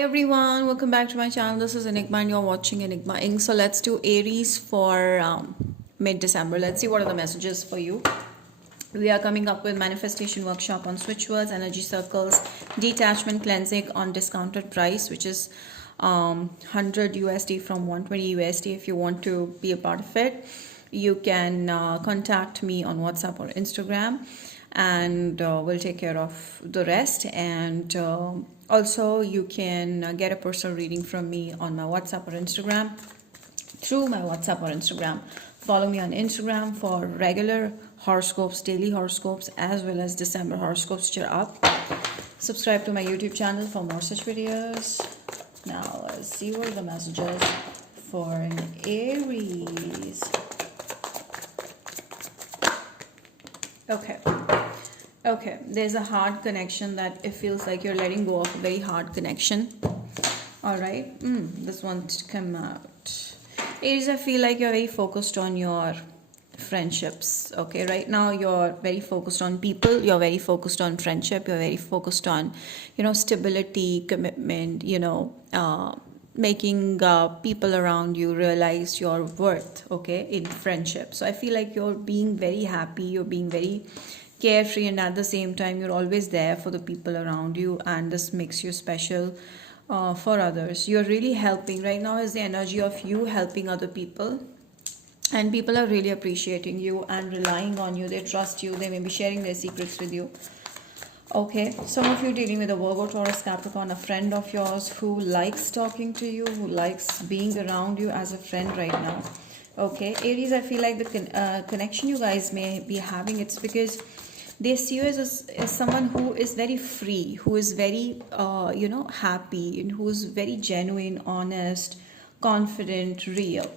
Everyone, welcome back to my channel. This is Enigma and you're watching Enigma Inc. So let's do Aries for mid-December. Let's see what are the messages for you. We are coming up with manifestation workshop on switch words, energy circles, detachment cleansing on discounted price, which is 100 USD from 120 USD. If you want to be a part of it, you can contact me on WhatsApp or Instagram, and we'll take care of the rest. And also you can get a personal reading from me on my WhatsApp or Instagram, through my WhatsApp or Instagram. Follow me on Instagram for regular horoscopes, daily horoscopes, as well as December horoscopes which are up. Subscribe to my YouTube channel for more such videos. Now let's see what are the messages for an Aries. Okay, there's a hard connection that it feels like you're letting go of a very hard connection. All right, this one to come out. Aries, I feel like you're very focused on your friendships. Okay, right now you're very focused on people, you're very focused on friendship, you're very focused on, stability, commitment, making people around you realize your worth, okay, in friendship. So I feel like you're being very happy, you're being very carefree, and at the same time you're always there for the people around you, and this makes you special for others. You're really helping. Right now is the energy of you helping other people, and people are really appreciating you and relying on you. They trust you, they may be sharing their secrets with you. Okay, some of you dealing with a Virgo, Taurus, Capricorn, a friend of yours who likes talking to you, who likes being around you as a friend right now. Okay, Aries, I feel like the connection you guys may be having, it's because they see you as someone who is very free, who is very, happy, and who is very genuine, honest, confident, real.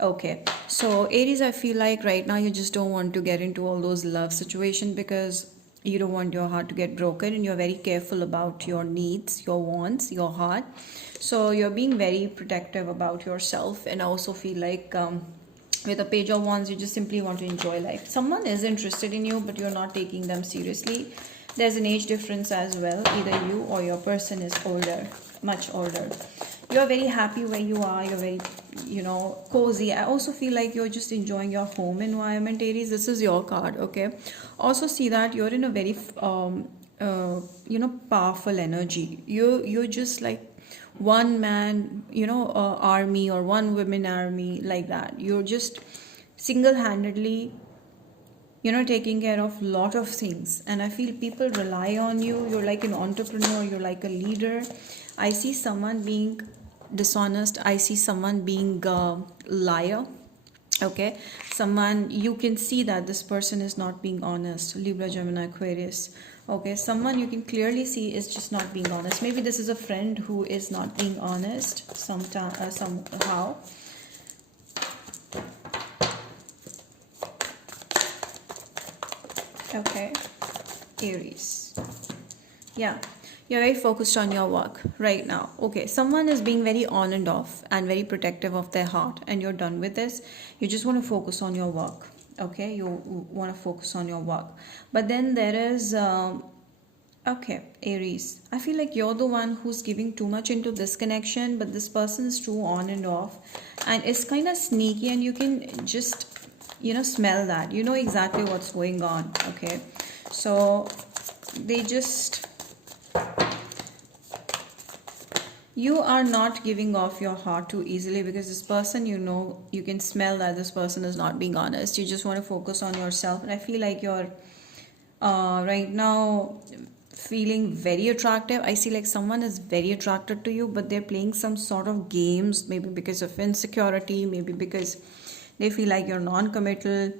Okay, so Aries, I feel like right now you just don't want to get into all those love situations because you don't want your heart to get broken, and you're very careful about your needs, your wants, your heart. So you're being very protective about yourself, and I also feel like with a Page of Wands, you just simply want to enjoy life. Someone is interested in you, but you're not taking them seriously. There's an age difference as well. Either you or your person is older, much older. You're very happy where you are. You're very, cozy. I also feel like you're just enjoying your home environment, Aries. This is your card, okay? Also see that you're in a very, powerful energy. You're just like one man, army, or one women army, like that. You're just single-handedly, taking care of a lot of things, and I feel people rely on you. You're like an entrepreneur, you're like a leader. I see someone being dishonest, I see someone being a liar. Okay, someone, you can see that this person is not being honest. Libra, Gemini, Aquarius. Okay, someone you can clearly see is just not being honest. Maybe this is a friend who is not being honest somehow. Okay, Aries. Yeah, you're very focused on your work right now. Okay, someone is being very on and off and very protective of their heart, and you're done with this. You just want to focus on your work. Okay, you want to focus on your work. But then there is okay, Aries, I feel like you're the one who's giving too much into this connection, but this person is too on and off, and it's kind of sneaky, and you can just smell that. You know exactly what's going on. Okay, so they just, you are not giving off your heart too easily, because this person, you can smell that this person is not being honest. You just want to focus on yourself, and I feel like you're right now feeling very attractive. I see like someone is very attracted to you, but they're playing some sort of games, maybe because of insecurity, maybe because they feel like you're non-committal,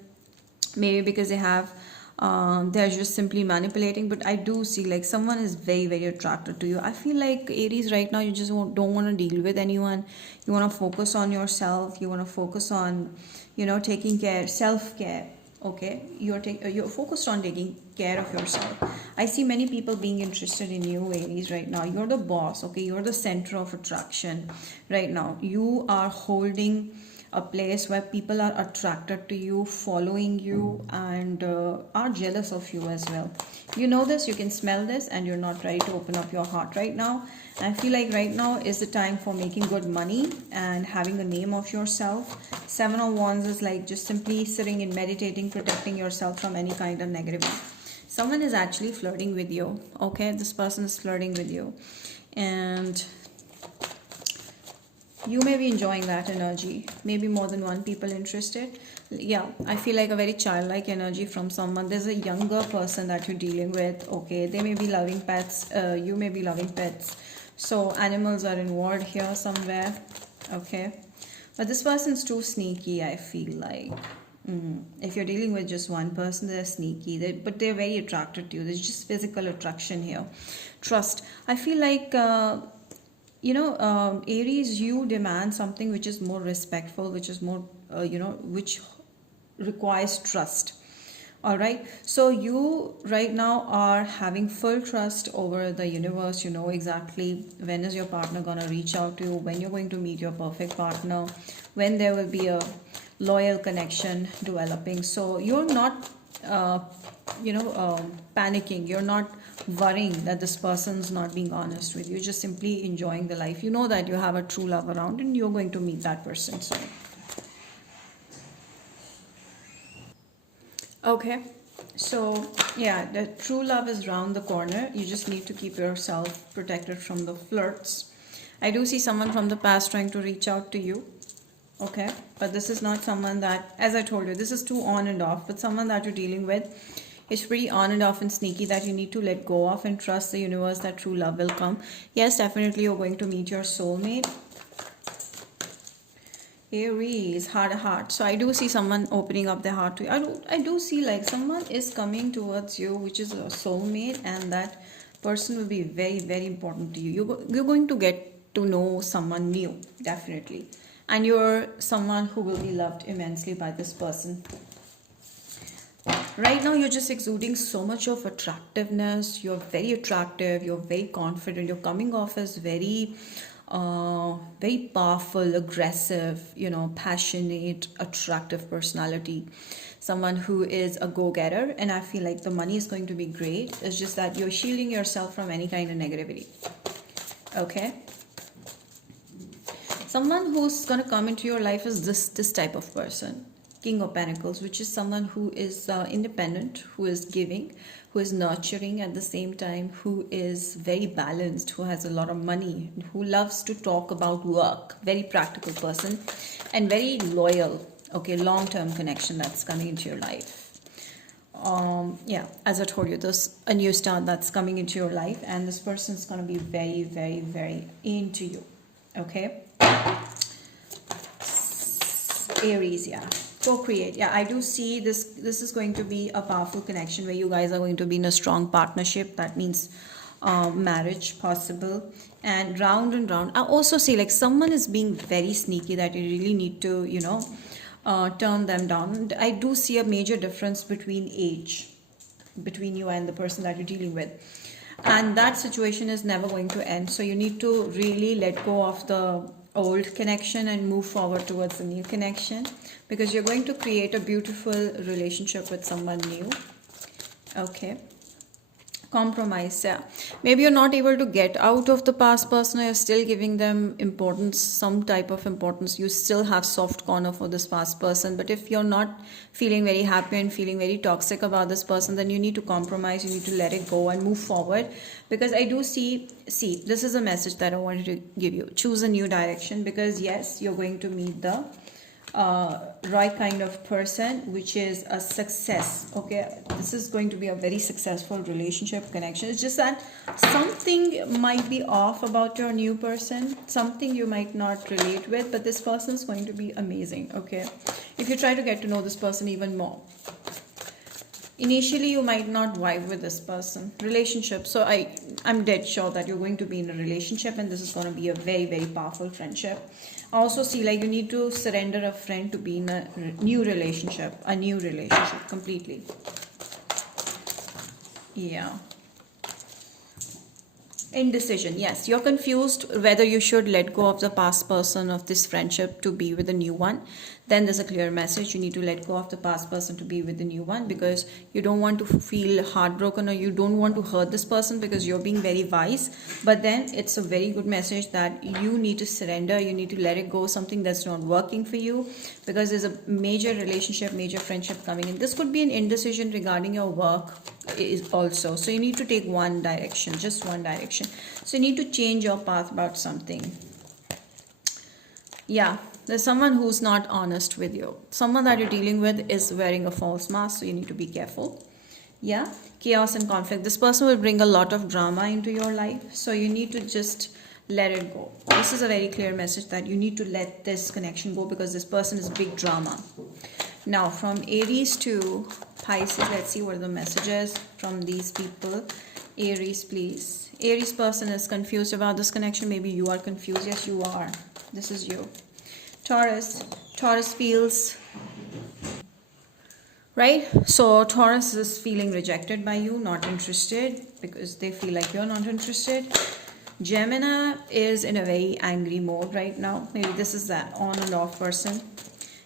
maybe because they have they're just simply manipulating. But I do see like someone is very, very attracted to you. I feel like Aries, right now you just don't want to deal with anyone. You want to focus on yourself. You want to focus on taking care, self-care. Okay, you're focused on taking care of yourself. I see many people being interested in you, Aries, right now. You're the boss. Okay, you're the center of attraction right now. You are holding a place where people are attracted to you, following you, and are jealous of you as well. You know this, you can smell this, and you're not ready to open up your heart right now. I feel like right now is the time for making good money and having a name of yourself. Seven of Wands is like just simply sitting and meditating, protecting yourself from any kind of negativity. Someone is actually flirting with you, okay? This person is flirting with you, and you may be enjoying that energy. Maybe more than one people interested. Yeah, I feel like a very childlike energy from someone. There's a younger person that you're dealing with, okay? They may be loving pets, you may be loving pets, so animals are involved here somewhere, okay? But this person's too sneaky, I feel like. If you're dealing with just one person, they're sneaky, but they're very attracted to you. There's just physical attraction here. Trust. I feel like Aries, you demand something which is more respectful, which is more which requires trust. All right, so you right now are having full trust over the universe. You know exactly when is your partner gonna reach out to you, when you're going to meet your perfect partner, when there will be a loyal connection developing. So you're not panicking, you're not worrying that this person's not being honest with you, just simply enjoying the life. You know that you have a true love around and you're going to meet that person soon. Okay, so yeah, the true love is round the corner. You just need to keep yourself protected from the flirts. I do see someone from the past trying to reach out to you, okay? But this is not someone that, as I told you, this is too on and off. But someone that you're dealing with is pretty on and off and sneaky, that you need to let go of and trust the universe that true love will come. Yes, definitely you're going to meet your soulmate. Aries, heart. So I do see someone opening up their heart to you. I do see like someone is coming towards you, which is a soulmate, and that person will be very, very important to you. You're going to get to know someone new, definitely. And you're someone who will be loved immensely by this person. Right now, you're just exuding so much of attractiveness. You're very attractive. You're very confident. You're coming off as very powerful, aggressive, passionate, attractive personality. Someone who is a go-getter, and I feel like the money is going to be great. It's just that you're shielding yourself from any kind of negativity. Okay. Someone who's going to come into your life is this type of person. King of Pentacles, which is someone who is independent, who is giving, who is nurturing at the same time, who is very balanced, who has a lot of money, who loves to talk about work, very practical person, and very loyal. Okay, long-term connection that's coming into your life. Yeah, as I told you, there's a new star that's coming into your life, and this person is going to be very, very, very into you. Okay. Aries, yeah. Co-create. Yeah, I do see this is going to be a powerful connection where you guys are going to be in a strong partnership. That means marriage possible, and round. I also see like someone is being very sneaky, that you really need to turn them down. I do see a major difference between age between you and the person that you're dealing with, and that situation is never going to end. So you need to really let go of the old connection and move forward towards the new connection, because you're going to create a beautiful relationship with someone new. Okay. Compromise. Yeah, maybe you're not able to get out of the past person, or you're still giving them importance, some type of importance. You still have soft corner for this past person, but if you're not feeling very happy and feeling very toxic about this person, then you need to compromise. You need to let it go and move forward, because I do see this is a message that I wanted to give you. Choose a new direction, because yes, you're going to meet the right kind of person, which is a success. Okay, this is going to be a very successful relationship connection. It's just that something might be off about your new person, something you might not relate with, but this person is going to be amazing. Okay, if you try to get to know this person even more, initially you might not vibe with this person. Relationship, so I'm dead sure that you're going to be in a relationship, and this is going to be a very, very powerful friendship. I also see like you need to surrender a friend to be in a new relationship completely. Yeah. Indecision, yes. You're confused whether you should let go of the past person of this friendship to be with a new one. Then there's a clear message. You need to let go of the past person to be with the new one, because you don't want to feel heartbroken, or you don't want to hurt this person, because you're being very wise. But then it's a very good message that you need to surrender, you need to let it go, something that's not working for you, because there's a major relationship, major friendship coming in. This could be an indecision regarding your work is also. So you need to take one direction, just one direction. So you need to change your path about something. Yeah, there's someone who's not honest with you. Someone that you're dealing with is wearing a false mask, so you need to be careful. Yeah, chaos and conflict. This person will bring a lot of drama into your life, so you need to just let it go. This is a very clear message that you need to let this connection go, because this person is big drama. Now, from Aries to Pisces, let's see what the message is from these people. Aries, please. Aries person is confused about this connection. Maybe you are confused. Yes, you are. This is you. Taurus. Taurus feels, right? So Taurus is feeling rejected by you, not interested, because they feel like you're not interested. Gemini is in a very angry mode right now. Maybe this is that on and off person.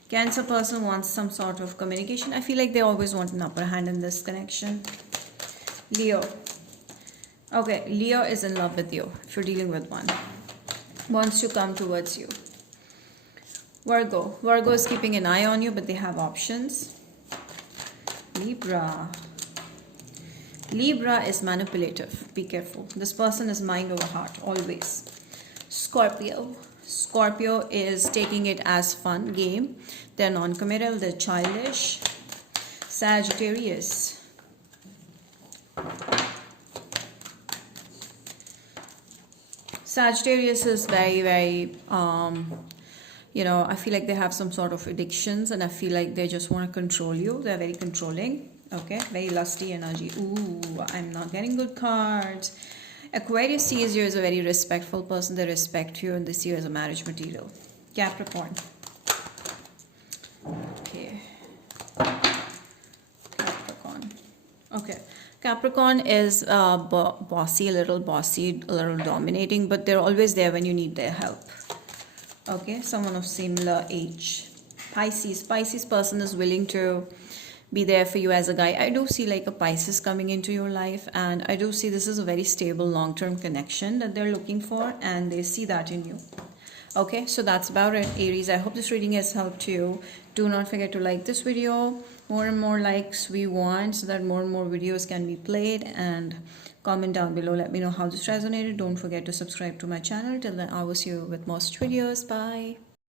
Cancer person wants some sort of communication. I feel like they always want an upper hand in this connection. Leo. Okay, Leo is in love with you, if you're dealing with one. Wants to come towards you. Virgo. Virgo is keeping an eye on you, but they have options. Libra. Libra is manipulative. Be careful. This person is mind over heart, always. Scorpio. Scorpio is taking it as fun game. They're non-committal, they're childish. Sagittarius. Sagittarius is very, very, I feel like they have some sort of addictions, and I feel like they just want to control you. They're very controlling. Okay, very lusty energy. Ooh, I'm not getting good cards. Aquarius sees you as a very respectful person. They respect you, and they see you as a marriage material. Capricorn. Okay. Capricorn. Okay. Capricorn is bossy, a little dominating, but they're always there when you need their help. Okay, someone of similar age. Pisces. Pisces person is willing to be there for you as a guy. I do see like a Pisces coming into your life, and I do see this is a very stable long-term connection that they're looking for, and they see that in you. Okay, so that's about it, Aries. I hope this reading has helped you. Do not forget to like this video. More and more likes we want, so that more and more videos can be played, and comment down below. Let me know how this resonated. Don't forget to subscribe to my channel. Till then, I will see you with more videos. Bye.